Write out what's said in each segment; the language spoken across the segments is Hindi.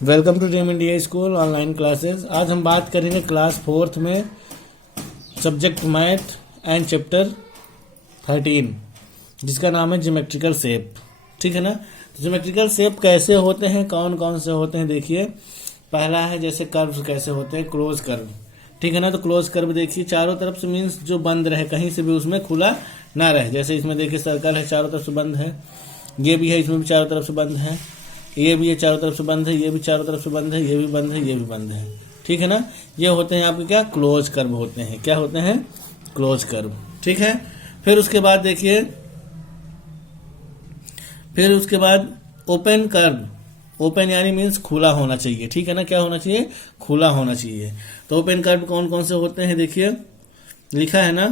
Welcome to dream India school online classes. आज हम बात करेंगे क्लास 4th में सब्जेक्ट मैथ एंड चैप्टर 13 जिसका नाम है ज्योमेट्रिकल शेप। ठीक है ना। तो ज्योमेट्रिकल शेप कैसे होते हैं, कौन कौन से होते हैं देखिए। पहला है जैसे कर्व कैसे होते हैं, क्लोज कर्व। ठीक है ना। तो क्लोज कर्व देखिए चारों तरफ से मीन्स जो बंद रहे, कहीं से भी उसमें खुला ना रहे। जैसे इसमें देखिए सर्कल है, चारों तरफ से बंद है। ये भी है, इसमें भी चारों तरफ से बंद है। ये भी है, चारों तरफ से बंद है। ये भी चारों तरफ से बंद है। ये भी बंद है, ये भी बंद है। ठीक है ना। ये होते हैं आपके क्या, क्लोज कर्व होते हैं। क्या होते हैं, क्लोज कर्व। ठीक है। फिर उसके बाद देखिए, फिर उसके बाद ओपन कर्व। ओपन यानी मीन्स खुला होना चाहिए। ठीक है ना। क्या होना चाहिए, खुला होना चाहिए। तो ओपन कर्व कौन कौन से होते हैं देखिए, लिखा है ना,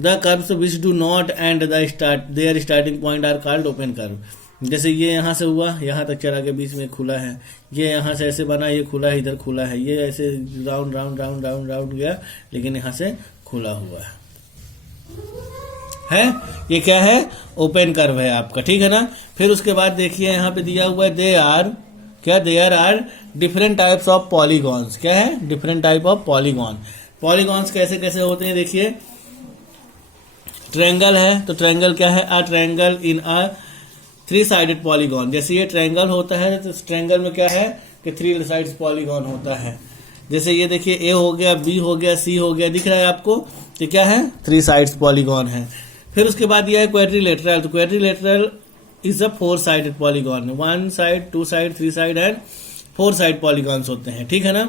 the curves which do not end their starting point are called open curve. जैसे ये यहाँ से हुआ, यहाँ तक चला गया, बीच में खुला है। ये यहाँ से ऐसे बना, ये खुला है, इधर खुला है। ये ऐसे round round round round round गया, लेकिन यहाँ से खुला हुआ है। ये क्या है, ओपन कर्व है आपका। ठीक है ना। फिर उसके बाद देखिए यहाँ पे दिया हुआ है there are different types of polygons. क्या है, different type of polygon. Polygons कैसे कैसे होते हैं देखिए। ट्रायंगल है तो ट्रायंगल क्या है, a triangle in a 3 sided polygon. जैसे ये ट्रायंगल होता है तो ट्रायंगल में क्या है कि 3 साइड्स पॉलीगॉन होता है। जैसे ये देखिए ए हो गया, बी हो गया, सी हो गया, दिख रहा है आपको कि क्या है, 3 साइड्स पॉलीगॉन है। फिर उसके बाद यह है क्वाड्रिलेटरल। तो quadrilateral is a 4 sided polygon. 1 side, 2 side, 3 side and 4 side polygons होते हैं। ठीक है ना।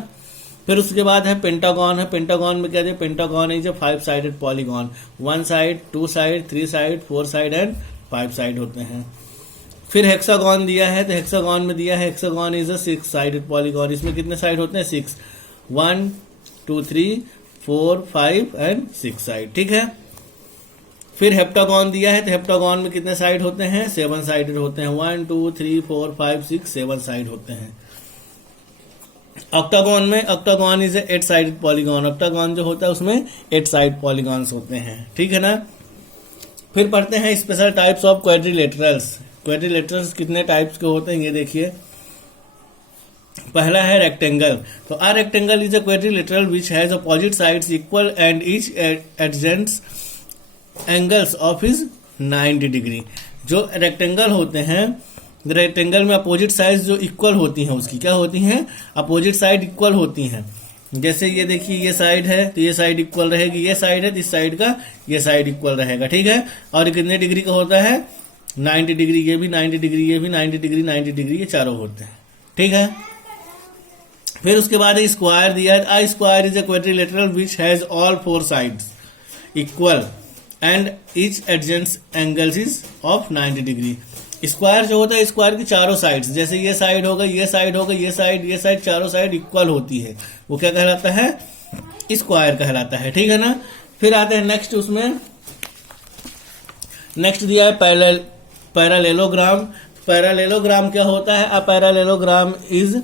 फिर उसके बाद है पेंटागन। है पेंटागन में क्या है, pentagon is a 5 sided polygon. 1 side, 2 side, 3 side, 4 side and 5 side होते हैं। फिर हेक्सागन दिया है तो हेक्सागन में दिया है hexagon is a 6 sided polygon. इसमें कितने साइड होते हैं, 6। 1 2 3 4 5 एंड 6 साइड। ठीक है। फिर हेप्टागन दिया है तो हेप्टागन में कितने साइड होते हैं, 7 साइडेड होते हैं। 1 2 3 4 5 6 7 साइड होते हैं। ऑक्टागन में, octagon is 8 sided polygon. Octagon जो होता है उसमें 8 साइड पॉलीगॉन्स होते हैं। ठीक है ना। फिर पढ़ते हैं special types of quadrilaterals. Quadrilaterals कितने टाइप्स के होते हैं ये देखिए। पहला है रेक्टेंगल। तो a rectangle is a quadrilateral which has opposite sides equal and each adjacent angles of is 90 degree. जो रेक्टेंगल होते हैं, रेक्टेंगल में अपोजिट साइड जो इक्वल होती हैं, उसकी क्या होती हैं, अपोजिट साइड इक्वल होती हैं। जैसे ये देखिए, ये साइड है तो ये साइड इक्वल रहेगी, ये साइड है तो इस साइड का ये साइड इक्वल रहेगा। ठीक है। और ये कितने डिग्री का होता है, 90 डिग्री। ये भी 90 डिग्री, ये भी 90 डिग्री, 90 डिग्री, ये चारों होते हैं। ठीक है। फिर उसके बाद स्क्वायर दिया है। A square is a quadrilateral which has all 4 sides equal and each adjacent angles is of 90 degree. Square जो होता है, स्क्वायर की चारों साइड्स, जैसे ये साइड होगा, ये साइड होगा, ये साइड, चारों साइड इक्वल होती है, वो क्या कहलाता है, स्क्वायर कहलाता है। ठीक है ना। फिर आते हैं नेक्स्ट, उसमें नेक्स्ट दिया है पैरालेलोग्राम। पैरालेलोग्राम क्या होता है, a parallelogram is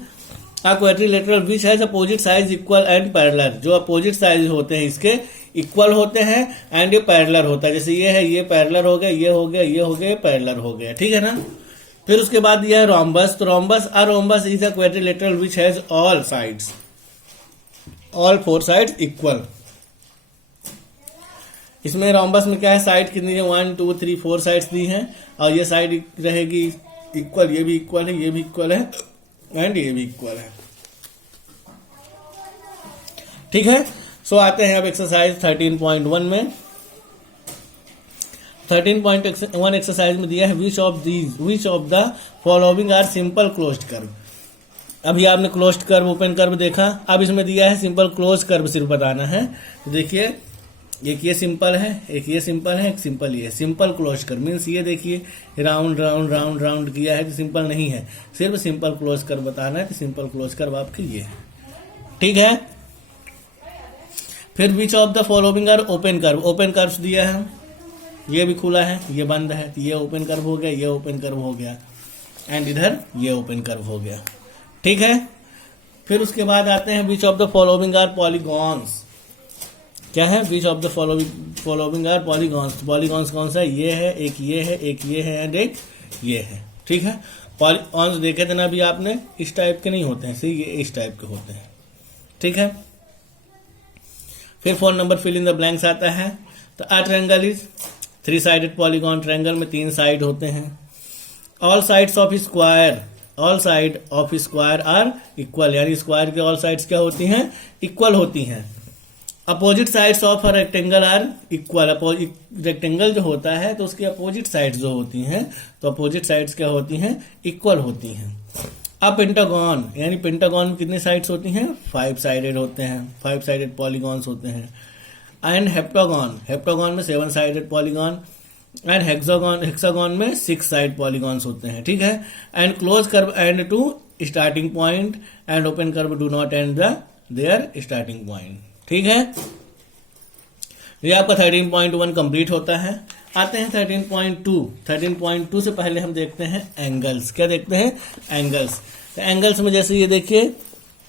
a quadrilateral which has opposite side equal and parallel. जो अपोजिट साइड होते हैं इसके इक्वल होते हैं एंड ये पैरेलल होता है। जैसे ये है, ये पैरेलल हो गया, ये हो गया, ये हो गया, ये पैरेलल हो गया। ठीक है ना। फिर उसके बाद दिया है रोम्बस। तो rhombus is a quadrilateral which has all sides, all 4 sides equal. इसमें रोम्बस में क्या है, साइड कितनी है, 1 2 3 4 साइड्स दी हैं, और ये साइड रहेगी इक्वल, ये भी इक्वल है, ये भी इक्वल है एंड ये भी इक्वल है। ठीक है। सो आते हैं अब एक्सरसाइज 13.1 में। 13.1 एक्सरसाइज में दिया है which of the following are simple closed curve. अभी आपने क्लोज्ड कर्व, ओपन कर्व देखा। अब इसमें दिया है सिंपल क्लोज कर्व सिर्फ बताना है। तो देखिए, एक ये सिंपल है, एक ये सिंपल है, एक सिंपल ये। सिंपल क्लोज कर्व मीन्स ये देखिए राउंड राउंड राउंड राउंड किया है तो सिंपल नहीं है, सिर्फ सिंपल क्लोज कर्व बताना है। तो सिंपल क्लोज कर्व आपके ये है। ठीक है। फिर which of the following are open curve. Open curves दिया है, ये भी खुला है, ये बंद है, तो ये ओपन कर्व हो गया, ये ओपन कर्व हो गया एंड इधर ये ओपन कर्व हो गया। ठीक है। फिर उसके बाद आते हैं which of the following are polygons. क्या है, which of the following are polygons. Polygons कौन सा है, ये है, एक ये है, एक ये है एंड एक ये है। ठीक है। पॉलीगॉन्स देखे थे ना अभी आपने, इस टाइप के नहीं होते हैं, सही ये इस टाइप के होते हैं, ठीक है। फिर 4 number fill in the blanks आता है। तो a triangle is 3 sided polygon, triangle में 3 साइड होते हैं। All sides of square, all side of square are equal, यानी स्क्वायर के ऑल साइड्स क्या होती हैं, इक्वल होती हैं। Opposite sides of a rectangle are equal, rectangle जो होता है तो उसकी अपोजिट साइड्स जो होती हैं, तो अपोजिट साइड्स क्या होती हैं, इक्वल होती हैं। अब पेंटागन, यानी पेंटागन में कितनी साइड्स होती हैं, 5 साइडेड होते हैं, 5 साइडेड पॉलीगॉन्स होते हैं। एंड हेप्टागन, हेप्टागन में 7 साइडेड पॉलीगॉन। एंड हेक्सागन में 6 साइड पॉलीगॉन्स होते हैं, ठीक है। And close curve end to starting point and open curve do not end the their starting point, ठीक है। ये आपका 13.1 कंप्लीट होता है। आते हैं 13.2। 13.2 से पहले हम देखते हैं एंगल्स। क्या देखते हैं, एंगल्स। तो एंगल्स में जैसे ये देखिए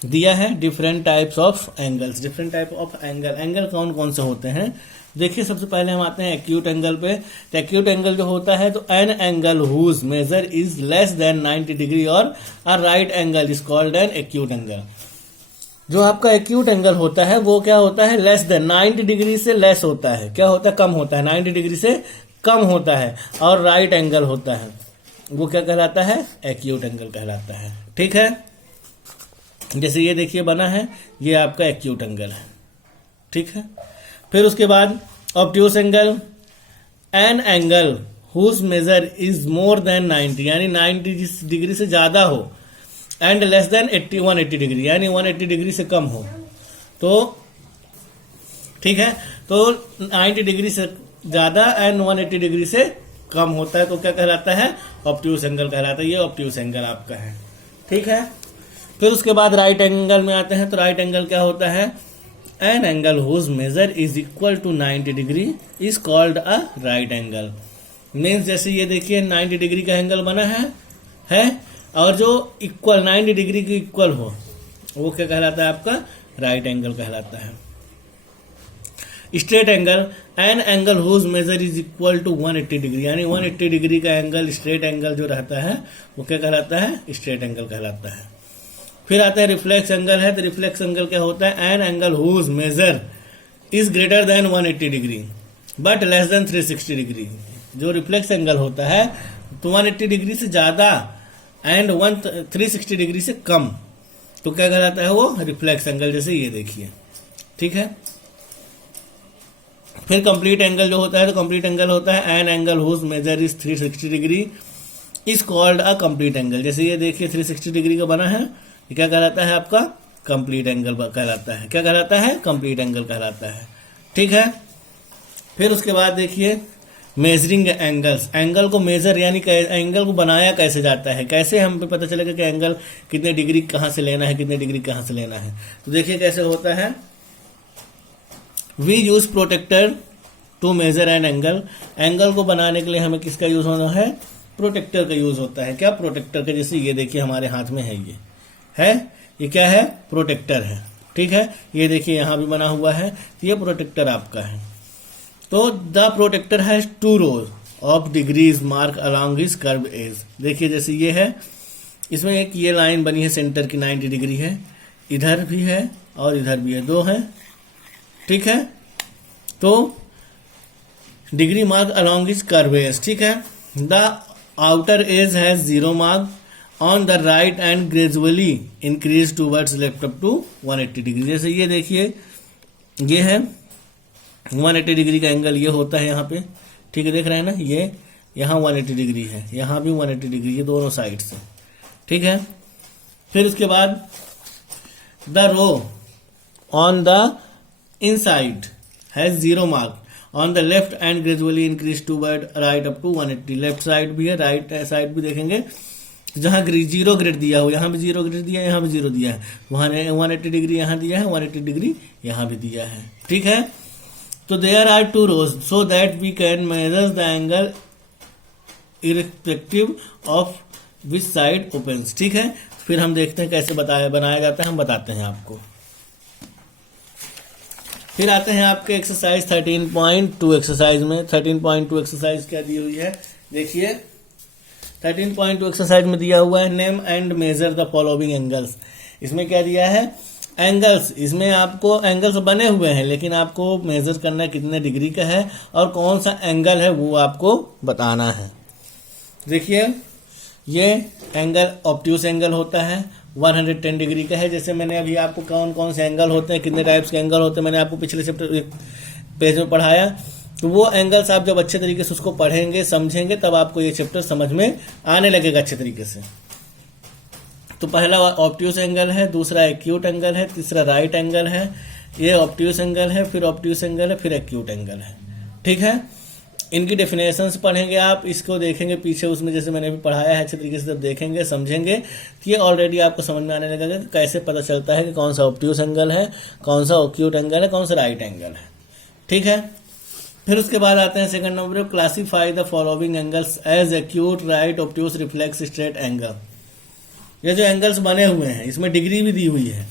दिया है different types of angles, different type of angle. Angle कौन कौन से होते हैं देखिए, सबसे पहले हम आते हैं एक्यूट एंगल पे। तो एक्यूट एंगल जो होता है, तो an angle whose measure is less than 90 degree और a right angle is called an acute angle. जो आपका एक्यूट एंगल होता है वो क्या होता है, लेस देन 90 डिग्री से लेस होता है, क्या होता है, कम होता है, 90 डिग्री से कम होता है। और राइट एंगल होता है वो क्या कहलाता है, एक्यूट एंगल कहलाता है, ठीक है। जैसे ये देखिए बना है, ये आपका एक्यूट एंगल है, ठीक है। फिर उसके बाद obtuse angle, an angle whose measure is more than 90, यानी 90 डिग्री से ज्यादा हो, एंड लेस देन 180 डिग्री, यानी 180 डिग्री से कम हो, तो ठीक है। तो 90 डिग्री से ज्यादा एंड 180 डिग्री से कम होता है तो क्या कहलाता है, ऑब्ट्यूस एंगल कहलाता है। ये ऑब्ट्यूस एंगल आपका है, ठीक है। फिर उसके बाद राइट एंगल में आते हैं। तो राइट एंगल क्या होता है, an angle whose measure is equal to 90 degree is called a right angle. Means जैसे ये देखिए 90 डिग्री का एंगल बना है और जो इक्वल 90 डिग्री की इक्वल हो वो क्या कहलाता है, आपका राइट एंगल कहलाता है। Straight angle, an angle whose measure is equal to 180 degree, यानी 180 डिग्री का एंगल स्ट्रेट एंगल जो रहता है वो क्या कहलाता है, स्ट्रेट एंगल कहलाता है। फिर आता है रिफ्लेक्स एंगल है। तो रिफ्लेक्स एंगल क्या होता है, an angle whose measure is greater than 180 degree but less than 360 degree. जो रिफ्लेक्स एंगल होता है तो 180 डिग्री से ज्यादा एंड 360 डिग्री से कम, तो क्या कहलाता है वो, रिफ्लेक्स एंगल। जैसे ये देखिए, ठीक है। फिर कंप्लीट एंगल जो होता है, तो कंप्लीट एंगल होता है an angle whose measure is 360 degree is called a complete angle. जैसे ये देखिए 360 डिग्री का बना है, ये क्या कहलाता है, आपका कंप्लीट एंगल कहलाता है। क्या कहलाता है, कंप्लीट एंगल कहलाता है, ठीक है। फिर उसके बाद देखिए मेजरिंग एंगल्स। एंगल को मेजर यानी एंगल को बनाया कैसे जाता है, कैसे हम पे पता चलेगा कि एंगल कितने डिग्री कहां से लेना है, कितने डिग्री कहां से लेना है। तो देखिए कैसे होता है, we use protractor to measure an angle. Angle को बनाने के लिए हमें किसका यूज होना है, प्रोटेक्टर का यूज होता है। क्या, प्रोटेक्टर का। जैसे ये देखिए हमारे हाथ में है, ये क्या है, प्रोटेक्टर है, ठीक है। ये देखिए यहां भी बना हुआ है, ये प्रोटेक्टर आपका है। तो the protractor has 2 rows of degrees marked along his curve edge. देखिए जैसे ये है, इसमें एक ये लाइन बनी है सेंटर की 90 डिग्री है, इधर भी है और इधर भी है, 2 है, ठीक है। तो degree marked along his curve edge, ठीक है। The outer edge has 0 mark on the right end gradually increase towards left up to 180 degree. जैसे ये देखिए ये है 180 डिग्री का एंगल ये होता है यहाँ पे, ठीक है, देख रहे हैं ना, ये यहाँ 180 डिग्री है, यहाँ भी 180 डिग्री, ये दोनों साइड से, ठीक है। फिर उसके बाद the row on the inside has 0 mark on the left end gradually increase toward right up to 180। Left side भी है, राइट साइड भी देखेंगे, जहां 0 ग्रेड दिया हो, यहाँ भी 0 ग्रेड दिया है, यहाँ भी 0 दिया है, वहां 180 डिग्री यहाँ दिया है, 180 डिग्री यहाँ भी दिया है, ठीक है। तो there are 2 rows so that we can measure the angle irrespective of which side opens, ठीक है। फिर हम देखते हैं कैसे बनाया जाता है, हम बताते हैं आपको। फिर आते हैं आपके एक्सरसाइज 13.2 एक्सरसाइज में। 13.2 एक्सरसाइज क्या दी हुई है, देखिए 13.2 एक्सरसाइज में दिया हुआ है name and measure the following angles. इसमें क्या दिया है, एंगल्स। इसमें आपको एंगल्स बने हुए हैं लेकिन आपको मेजर करना है कितने डिग्री का है और कौन सा एंगल है वो आपको बताना है। देखिए ये एंगल ऑब्ट्यूस एंगल होता है, 110 डिग्री का है। जैसे मैंने अभी आपको कौन कौन से एंगल होते हैं, कितने टाइप्स के एंगल होते हैं, मैंने आपको पिछले चैप्टर पेज में पढ़ाया। तो वो एंगल्स आप जब अच्छे तरीके से उसको पढ़ेंगे समझेंगे तब आपको ये चैप्टर समझ में आने लगेगा अच्छे तरीके से। तो पहला ऑब्ट्यूस एंगल है, दूसरा एक्यूट एंगल है, तीसरा राइट एंगल है, ये ऑब्ट्यूस एंगल है, फिर ऑब्ट्यूस एंगल है, फिर एक्यूट एंगल है। ठीक है, इनकी डेफिनेशंस पढ़ेंगे आप, इसको देखेंगे पीछे उसमें जैसे मैंने भी पढ़ाया है अच्छे तरीके से जब देखेंगे समझेंगे तो ये ऑलरेडी आपको समझ में आने लगेगा कि कैसे पता चलता है कि कौन सा ऑब्ट्यूस एंगल है, कौन सा एक्यूट एंगल है, कौन सा राइट एंगल है। ठीक है, फिर उसके बाद आते हैं सेकंड नंबर पे, classify the following angles as acute, right, obtuse, reflex, straight angle. ये जो एंगल्स बने हुए हैं इसमें डिग्री भी दी हुई है,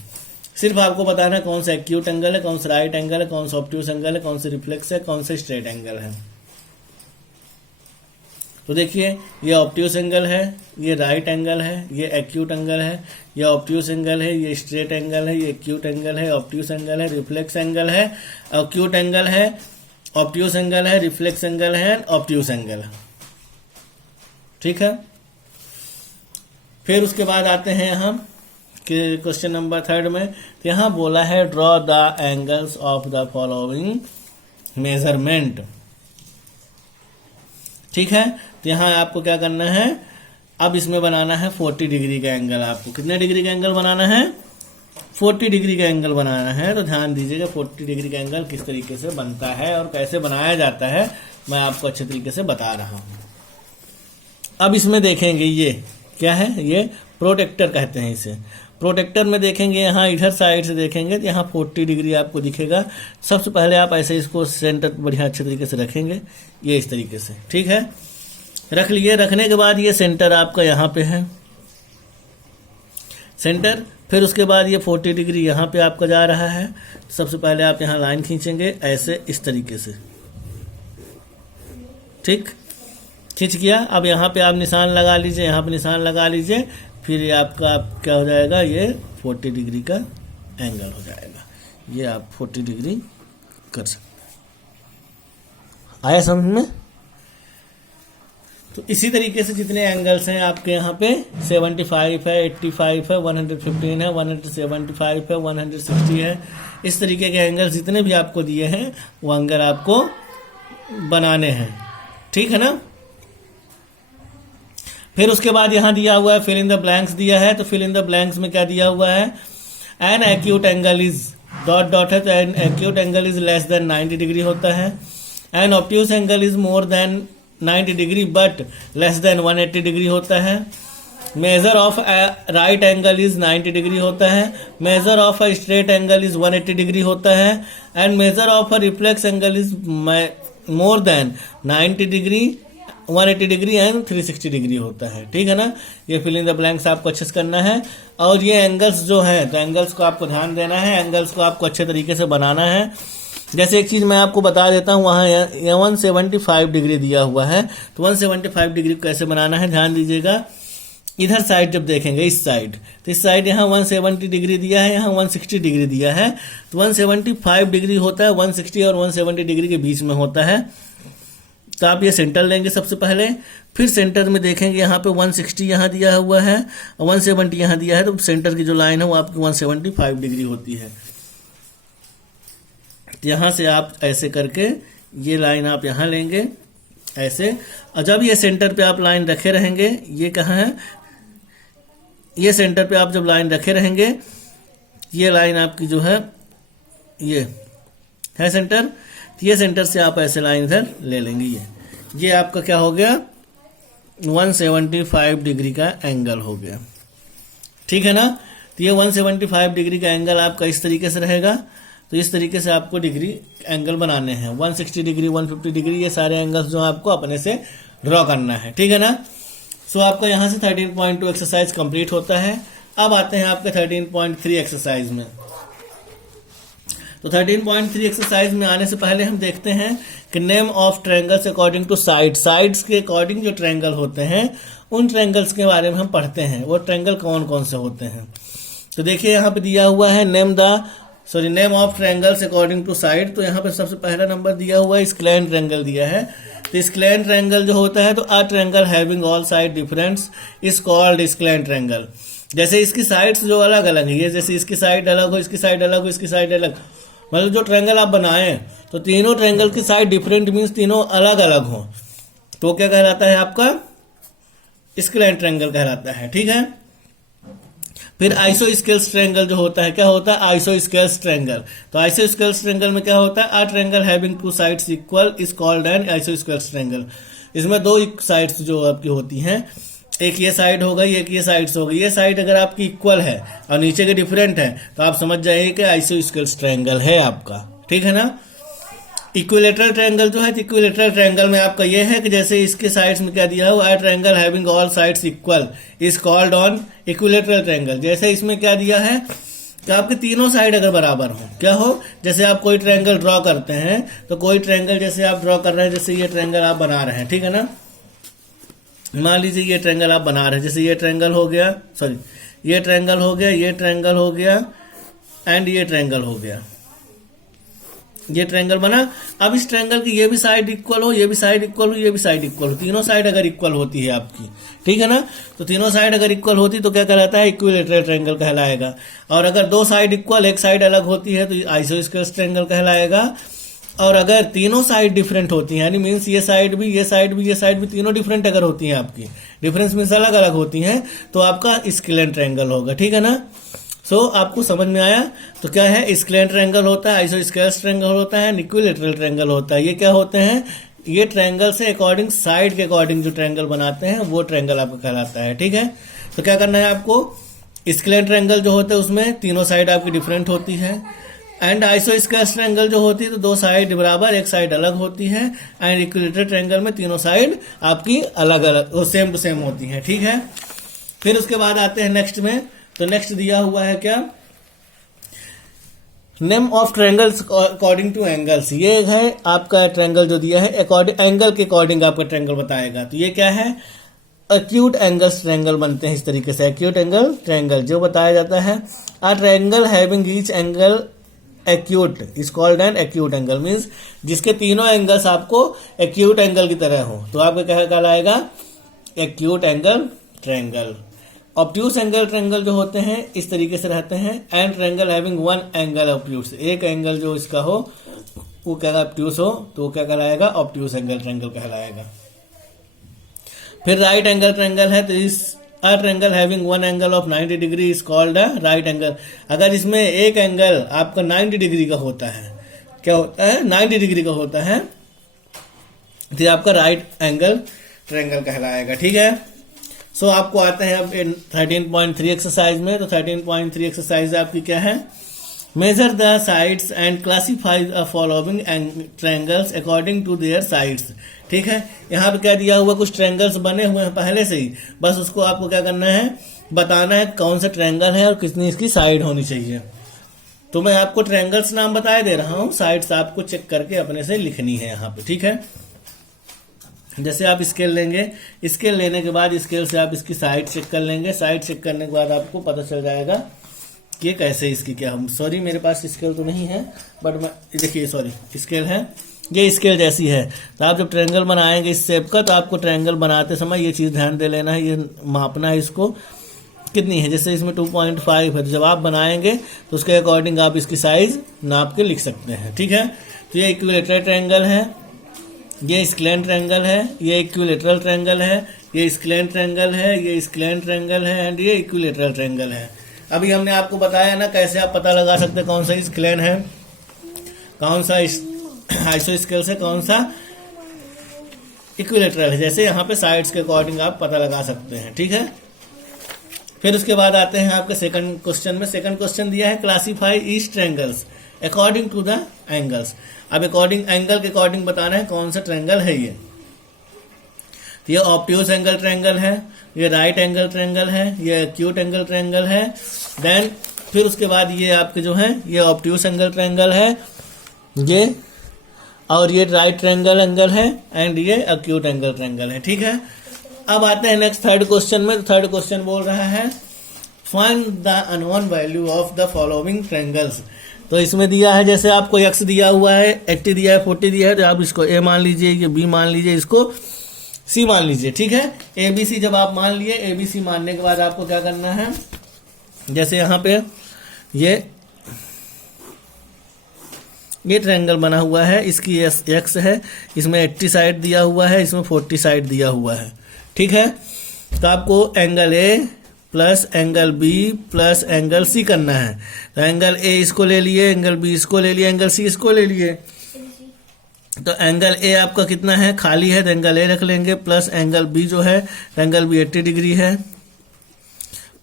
सिर्फ आपको बताना कौन सा एक्यूट एंगल है, कौन सा राइट एंगल है, कौन सा ऑब्ट्यूस एंगल है, कौन सा रिफ्लेक्स है, कौन सा स्ट्रेट एंगल है। तो देखिए ये ऑब्ट्यूस एंगल है, ये राइट एंगल है, ये एक्यूट एंगल है, ये ऑब्ट्यूस एंगल है, ये स्ट्रेट एंगल है, ये एक्यूट एंगल है, ऑब्ट्यूस एंगल है, रिफ्लेक्स एंगल है, एक्यूट एंगल है, ऑब्ट्यूस एंगल है, रिफ्लेक्स एंगल है, ऑब्ट्यूस एंगल है। ठीक है, फिर उसके बाद आते हैं हम कि क्वेश्चन नंबर 3 में, तो यहां बोला है draw the angles of the following measurement. ठीक है, तो यहां आपको क्या करना है, अब इसमें बनाना है 40 डिग्री का एंगल। आपको कितने डिग्री का एंगल बनाना है, 40 डिग्री का एंगल बनाना है। तो ध्यान दीजिएगा 40 डिग्री का एंगल किस तरीके से बनता है और कैसे बनाया जाता है मैं आपको अच्छे तरीके से बता रहा हूं। अब इसमें देखेंगे ये क्या है, ये प्रोटेक्टर कहते हैं इसे। प्रोटेक्टर में देखेंगे यहाँ इधर साइड से देखेंगे तो यहाँ 40 डिग्री आपको दिखेगा। सबसे पहले आप ऐसे इसको सेंटर बढ़िया अच्छे तरीके से रखेंगे, ये इस तरीके से। ठीक है, रख लिए। रखने के बाद ये सेंटर आपका यहाँ पे है, सेंटर। फिर उसके बाद ये 40 डिग्री यहाँ पे आपका जा रहा है। सबसे पहले आप यहाँ लाइन खींचेंगे ऐसे इस तरीके से। ठीक, खींच गया। अब यहाँ पे आप निशान लगा लीजिए, यहाँ पे निशान लगा लीजिए। फिर ये आपका क्या हो जाएगा, ये 40 डिग्री का एंगल हो जाएगा। ये आप 40 डिग्री कर सकते हैं। आया समझ में? तो इसी तरीके से जितने एंगल्स हैं आपके यहाँ पे 75 है, 85 है, 115 है, 175 है, 160 है, इस तरीके के एंगल्स जितने भी आपको दिए हैं वो एंगल आपको बनाने हैं। ठीक है ना। फिर उसके बाद यहाँ दिया हुआ है फिल इन द ब्लैंक्स दिया है। तो फिल इन द ब्लैंक्स में क्या दिया हुआ है, an acute angle is dot dot है, तो an acute angle is less than 90 degree होता है। An obtuse angle is more than 90 degree but less than 180 degree होता है। Measure of right angle is 90 degree होता है। Measure of a straight angle is 180 degree होता है। And measure of a reflex angle is more than 90 degree, 180 degree and 360 degree होता है। ठीक है ना। ये फिल इन द ब्लैंक्स आपको अच्छे से करना है। और ये एंगल्स जो हैं, तो एंगल्स को आपको ध्यान देना है, एंगल्स को आपको अच्छे तरीके से बनाना है। जैसे एक चीज मैं आपको बता देता हूँ, वहाँ 175 डिग्री दिया हुआ है, तो 175 डिग्री को कैसे बनाना है ध्यान दीजिएगा। इधर साइड जब देखेंगे इस साइड, तो इस साइड यहाँ 170 डिग्री दिया है, यहाँ 160 डिग्री दिया है, तो 175 डिग्री होता है, 160 और 170 डिग्री के बीच में होता है। तो आप ये सेंटर लेंगे सबसे पहले, फिर सेंटर में देखेंगे यहाँ पे 160 यहाँ दिया हुआ है और 170 यहाँ दिया है, तो सेंटर की जो लाइन है वो आपकी 175 डिग्री होती है। यहाँ से आप ऐसे करके ये लाइन आप यहाँ लेंगे ऐसे, और जब ये सेंटर पे आप लाइन रखे रहेंगे, ये कहाँ है, ये सेंटर पे आप जब लाइन रखे रहेंगे, ये लाइन आपकी जो है ये है सेंटर, तो ये सेंटर से आप ऐसे लाइन इधर ले लेंगे। ये आपका क्या हो गया, 175 डिग्री का एंगल हो गया। ठीक है ना। तो ये 175 डिग्री का एंगल आपका इस तरीके से रहेगा। तो इस तरीके से आपको डिग्री एंगल बनाने हैं, 160 डिग्री, 150 डिग्री, ये सारे एंगल्स जो आपको अपने से ड्रॉ करना है। ठीक है ना। सो आपका यहाँ से 13.2 एक्सरसाइज कंप्लीट होता है। अब आते हैं आपके 13.3 एक्सरसाइज में। तो 13.3 एक्सरसाइज में आने से पहले हम देखते हैं कि name of triangles according to side. Sides के अकॉर्डिंग जो ट्रायंगल होते हैं उन ट्रायंगल्स के बारे में हम पढ़ते हैं, वो ट्रायंगल कौन कौन से होते हैं। तो देखिए यहाँ पे दिया हुआ है name of triangles according to side. तो यहाँ पे सबसे पहला नंबर दिया हुआ है स्क्लेन ट्रायंगल दिया है। तो स्क्लेन ट्रायंगल जो होता है, तो a triangle having all side difference is called scalene triangle. जैसे इसकी साइड्स जो अलग अलग है, ये जैसे इसकी साइड अलग हो, इसकी साइड अलग हो, इसकी साइड अलग, मतलब जो ट्रायंगल आप बनाए तो तीनों ट्रायंगल की साइड डिफरेंट मीन्स तीनों अलग अलग हो, तो क्या कहलाता है आपका स्क्लेन ट्रायंगल कहलाता है। ठीक है। फिर आइसोस्केल्स ट्रायंगल जो होता है, क्या होता है आइसोस्केल्स ट्रायंगल। तो आइसोस्केल्स ट्रायंगल में क्या होता है, a triangle having two sides equal is called an isosceles triangle. इसमें दो साइड्स जो आपकी होती हैं, एक ये साइड हो गई, एक ये साइड्स हो गई। ये साइड अगर आपकी इक्वल है और नीचे के डिफरेंट है तो आप समझ जाइए कि आइसोस्केल्स ट्रायंगल है आपका। ठीक है ना। इक्विलेटरल ट्रायंगल जो है, इक्विलेटरल ट्रायंगल में आपका ये है कि जैसे इसके साइड्स में क्या दिया हो, अ triangle having all sides equal is called on equilateral triangle. जैसे इसमें क्या दिया है कि आपके तीनों साइड अगर बराबर हो, क्या हो, जैसे आप कोई ट्रायंगल ड्रॉ करते हैं, तो कोई ट्रायंगल जैसे आप ड्रॉ कर रहे हैं, जैसे ये ट्रायंगल आप बना रहे हैं, ठीक है ना। मान लीजिए ये ट्रायंगल आप बना रहे हैं, जैसे ये ट्रायंगल हो गया, सॉरी ये ट्रायंगल हो गया, ये ट्रायंगल हो गया एंड ये ट्रायंगल हो गया, ये ट्रायंगल बना। अब इस ट्रायंगल की ये भी साइड इक्वल हो, ये भी साइड इक्वल हो, ये भी साइड इक्वल हो, तीनों साइड अगर इक्वल होती है आपकी, ठीक है ना, तो तीनों साइड अगर इक्वल होती तो क्या कहलाता है इक्विलेटरल ट्रायंगल कहलाएगा। और अगर दो साइड इक्वल, एक साइड अलग होती है तो आइसोस्केल्स ट्रायंगल कहलाएगा। और अगर तीनों साइड डिफरेंट होती हैं, यानी मीन्स ये साइड भी, ये साइड भी, ये साइड भी तीनों डिफरेंट अगर होती हैं आपकी, डिफरेंस मीन्स अलग अलग होती हैं, तो आपका स्क्लेन ट्रायंगल होगा। ठीक है ना। सो आपको समझ में आया। तो क्या है, स्क्लेन ट्रायंगल होता है, आइसोस्केल्स ट्रायंगल होता है, इक्विलेटरल ट्रायंगल होता है। ये क्या होते हैं, ये ट्रायंगल से अकॉर्डिंग, साइड के अकॉर्डिंग जो ट्रायंगल बनाते हैं वो ट्रायंगल आपका कहलाता है। ठीक है। तो क्या करना है आपको, स्क्लेन ट्रायंगल जो होता है उसमें तीनों साइड आपकी डिफरेंट होती है, एंड आइसोस्केल्स ट्रायंगल जो होती है तो दो साइड बराबर, एक साइड अलग होती है, एंड इक्विलेटरल ट्रायंगल में तीनों साइड आपकी अलग अलग, वो सेम टू सेम होती है। ठीक है। फिर उसके बाद आते हैं नेक्स्ट में। तो नेक्स्ट दिया हुआ है क्या, name of triangles according two angles. ये है आपका ट्रायंगल जो दिया है, अकॉर्डिंग एंगल के अकॉर्डिंग आपका ट्रायंगल बताएगा। तो ये क्या है, एक्यूट एंगल्स ट्रायंगल बनते हैं इस तरीके से। एक्यूट एंगल ट्रायंगल जो बताया जाता है, a triangle having each angle acute is called an acute angle, means जिसके तीनों एंगल्स आपको एक्यूट एंगल की तरह हो तो आपका क्या कहलाएगा acute angle triangle. Obtuse angle triangle जो होते हैं इस तरीके से रहते हैं, and triangle having one angle obtuse, एक एंगल जो इसका हो वो क्या ऑब्ट्यूस हो तो वो क्या कहलाएगा ऑब्ट्यूस एंगल ट्रायंगल कहलाएगा। फिर राइट एंगल ट्रायंगल है, तो इस अ triangle having one angle of 90 degree is called a right angle. अगर इसमें एक एंगल आपका 90 डिग्री का होता है, क्या होता है 90 डिग्री का होता है, तो आपका राइट एंगल ट्रायंगल कहलाएगा। ठीक है। सो आपको आते हैं अब 13.3 एक्सरसाइज में। तो 13.3 एक्सरसाइज आपकी क्या है, measure the sides and classify the following triangles according to their sides. ठीक है। यहाँ पे क्या दिया हुआ, कुछ ट्रायंगल्स बने हुए हैं पहले से ही, बस उसको आपको क्या करना है, बताना है कौन सा ट्रायंगल है और कितनी इसकी साइड होनी चाहिए। तो मैं आपको ट्रायंगल्स नाम बताए दे रहा हूँ, साइड्स आपको चेक करके अपने से लिखनी है यहाँ पे। ठीक है। जैसे आप स्केल लेंगे, स्केल लेने के बाद स्केल से आप इसकी साइड चेक कर लेंगे, साइड चेक करने के बाद आपको पता चल जाएगा कि कैसे इसकी क्या हम, सॉरी मेरे पास स्केल तो नहीं है बट मैं देखिए, सॉरी स्केल है, ये स्केल जैसी है। तो आप जब ट्रायंगल बनाएंगे इस शेप का, तो आपको ट्रायंगल बनाते समय ये चीज़ ध्यान दे लेना है, ये मापना है इसको कितनी है। जैसे इसमें 2.5 है, तो जब आप बनाएंगे तो उसके अकॉर्डिंग आप इसकी साइज नाप के लिख सकते हैं। ठीक है। तो ये इक्विलेटरल ट्रायंगल है, ये स्क्लेन ट्रायंगल है, ये इक्विलेटरल ट्रायंगल है, ये स्क्लेन ट्रायंगल है, ये स्क्लेन ट्रायंगल है, एंड ये इक्विलेटरल ट्रायंगल है। अभी हमने आपको बताया ना कैसे आप पता लगा सकते हैं कौन सा स्क्लेन है, कौन सा आइसोस्केल से, कौन सा इक्विलेटरल है। जैसे यहाँ पे साइड्स के अकॉर्डिंग आप पता लगा सकते हैं। ठीक है। फिर उसके बाद आते हैं आपके सेकंड क्वेश्चन में। सेकंड क्वेश्चन दिया है, classify each triangles according to the angles. अब अकॉर्डिंग एंगल के अकॉर्डिंग बताना है कौन सा ट्रायंगल है ये। ये ऑब्ट्यूस एंगल ट्रायंगल है, ये राइट एंगल ट्रायंगल है, ये एक्यूट एंगल ट्रायंगल है। देन फिर उसके बाद ये आपके जो है ये ऑब्ट्यूस एंगल ट्रायंगल है, ये और ये राइट ट्रायंगल एंगल है, एंड ये एक्यूट एंगल ट्रायंगल है। ठीक है। अब आते हैं नेक्स्ट थर्ड क्वेश्चन में। थर्ड क्वेश्चन बोल रहा है find the unknown value of the following triangles. तो इसमें दिया है, जैसे आपको x दिया हुआ है, 80 दिया है, 40 दिया है, तो आप इसको a मान लीजिए, ये b मान लीजिए, इसको c मान लीजिए। ठीक है, a b c जब आप मान लिए, a b c मानने के बाद आपको क्या करना है, जैसे यहाँ पे ये ट्रायंगल बना हुआ है, इसकी x है, इसमें 80 साइड दिया हुआ है, इसमें 40 साइड दिया हुआ है। ठीक है, तो आपको angle A plus angle B plus angle C करना है। तो एंगल A इसको ले लिए, एंगल B इसको ले लिए, एंगल C इसको ले लिए। तो एंगल A आपका कितना है, खाली है, तो एंगल A रख लेंगे, प्लस एंगल B जो है, एंगल B 80 डिग्री है,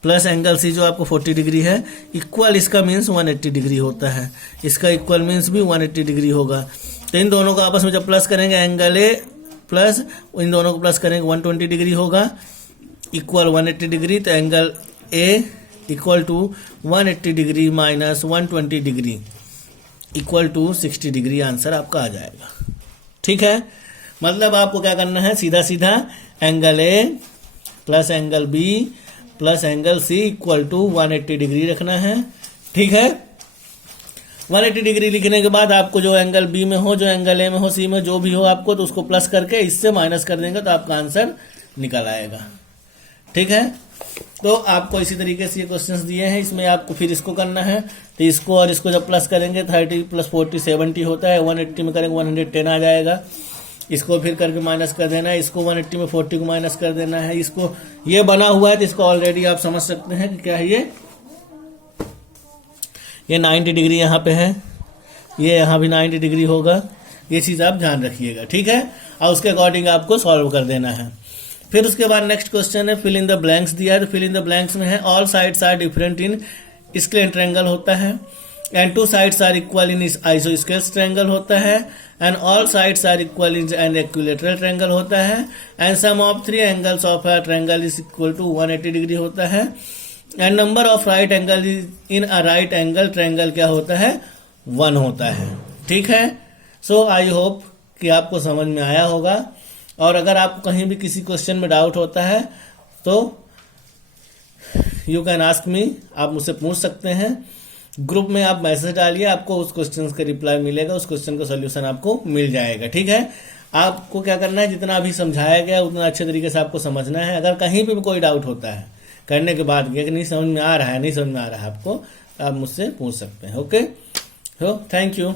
प्लस एंगल C जो आपको 40 डिग्री है, इक्वल इसका मीन्स 180 डिग्री होता है, इसका इक्वल मीन्स भी 180 डिग्री होगा। तो इन दोनों को आपस में जब प्लस करेंगे, एंगल A प्लस इन दोनों को प्लस करेंगे 120 डिग्री होगा, इक्वल 180 डिग्री। तो angle A equal to 180 degree minus 120 degree equal to 60 degree, answer आपका आ जाएगा। ठीक है, मतलब आपको क्या करना है, सीधा सीधा angle A plus angle B plus angle C equal to 180 degree रखना है। ठीक है, 180 डिग्री लिखने के बाद आपको जो एंगल B में हो, जो एंगल A में हो, C में जो भी हो आपको, तो उसको प्लस करके इससे माइनस कर देंगे तो आपका आंसर निकल आएगा। ठीक है, तो आपको इसी तरीके से ये क्वेश्चंस दिए हैं, इसमें आपको फिर इसको करना है। तो इसको और इसको जब प्लस करेंगे 30 प्लस 40 70 होता है, 180 में करेंगे 110 आ जाएगा। इसको फिर करके माइनस कर देना है, इसको 180 में 40 को माइनस कर देना है। इसको ये बना हुआ है तो इसको ऑलरेडी आप समझ सकते हैं कि क्या है ये 90 डिग्री यहाँ पे है, ये यहाँ भी 90 डिग्री होगा। ये चीज आप ध्यान रखिएगा। ठीक है, और उसके अकॉर्डिंग आपको सॉल्व कर देना है। फिर उसके बाद नेक्स्ट क्वेश्चन है फिल इन द ब्लैंक्स दिया है। तो फिल इन द ब्लैंक्स में है all sides are different in scalene triangle होता है, and two sides are equal in isosceles triangle होता है, and all sides are equal in an equilateral triangle होता है, and sum of 3 angles of a triangle is equal to 180 degree होता है, and number of right angle in a right angle triangle क्या होता है, 1 होता है। ठीक है, सो आई होप कि आपको समझ में आया होगा। और अगर आपको कहीं भी किसी क्वेश्चन में डाउट होता है तो यू कैन आस्क मी, आप मुझसे पूछ सकते हैं। ग्रुप में आप मैसेज डालिए, आपको उस क्वेश्चन का रिप्लाई मिलेगा, उस क्वेश्चन का सोल्यूशन आपको मिल जाएगा। ठीक है, आपको क्या करना है, जितना अभी समझाया गया उतना अच्छे तरीके से आपको समझना है। अगर कहीं पे भी कोई डाउट होता है करने के बाद कि नहीं समझ में आ रहा है, नहीं समझ में आ रहा है आपको, आप मुझसे पूछ सकते हैं। Okay, so thank you.